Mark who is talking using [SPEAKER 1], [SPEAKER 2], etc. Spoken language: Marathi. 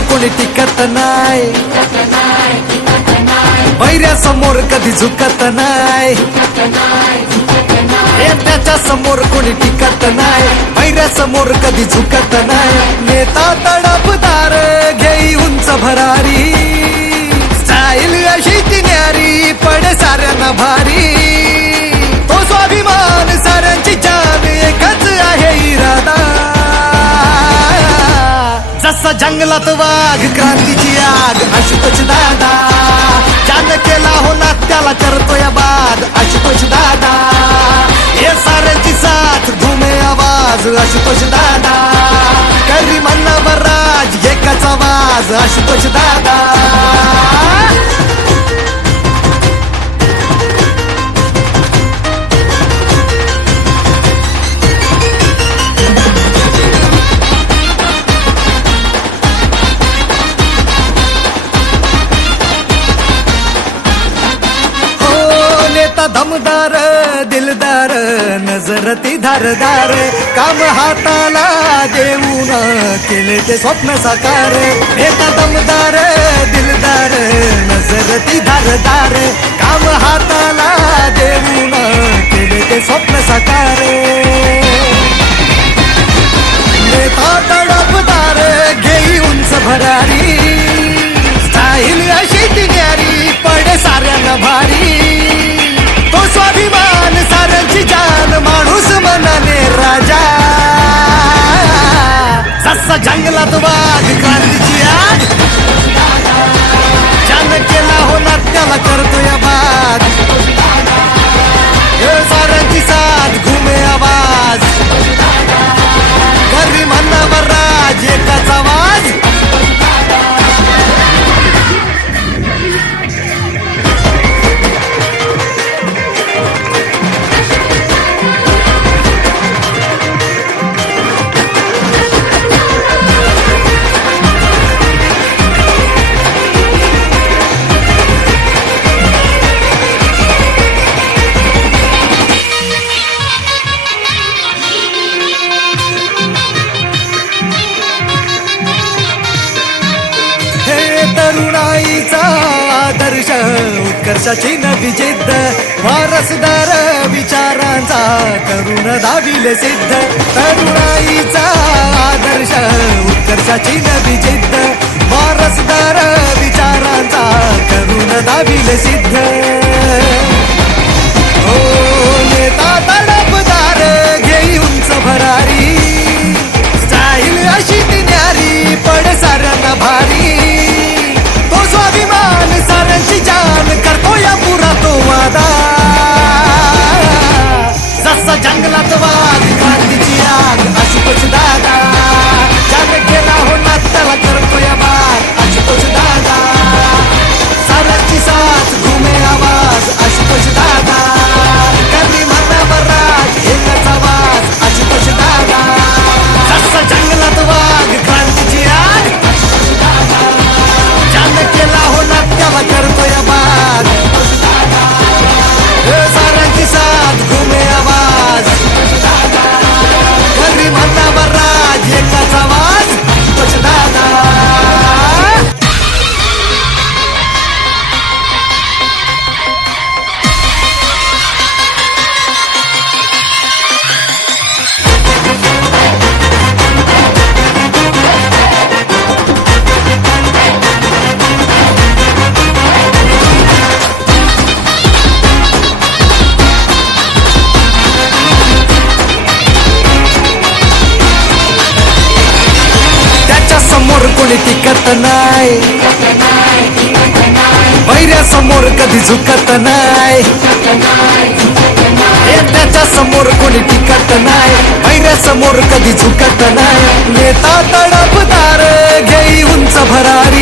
[SPEAKER 1] कोणी टिकत नाही. समोर कधी झुकत नाही. त्याच्यासमोर कोणी टिकत नाही. समोर कधी झुकत नाही. नेता तडपदार घेई उंच भरारी. स्टाईल अशी ती न्यारी पडे साऱ्यांना भारी. जंगलात वाघ क्रांतीची आग आशुतोष दादा. ज्यानं केला हो ना त्याला करतोय बाद आशुतोष दादा. हे साऱ्यांची साथ धुमे आवाज आशुतोष दादा. करी म्हणणार राज एकाचा आवाज आशुतोष दादा. नेता दमदार, दिलदार, नजरती धारदार काम हाताला देऊन केले ते स्वप्न साकार। नेता दमदार, दिलदार, नजरती धारदार काम हाताला देऊन केले ते स्वप्न साकार। जंगलात वाघ आदर्श उत्कर्षाची नवी जिद्द. वारसदार विचारांचा करुण दाविले सिद्ध. तरुणाईचा आदर्श उत्कर्षाची नवी जिद्द. वारसदार विचारांचा जंगलात वाघ कोणी टिकत वैऱ्या समोर कधी झुकत नाही. त्याच्यासमोर कोणी टिकत नाही. वैऱ्या समोर कधी झुकत नाही. नेता तडपदार घेई उंच भरारी.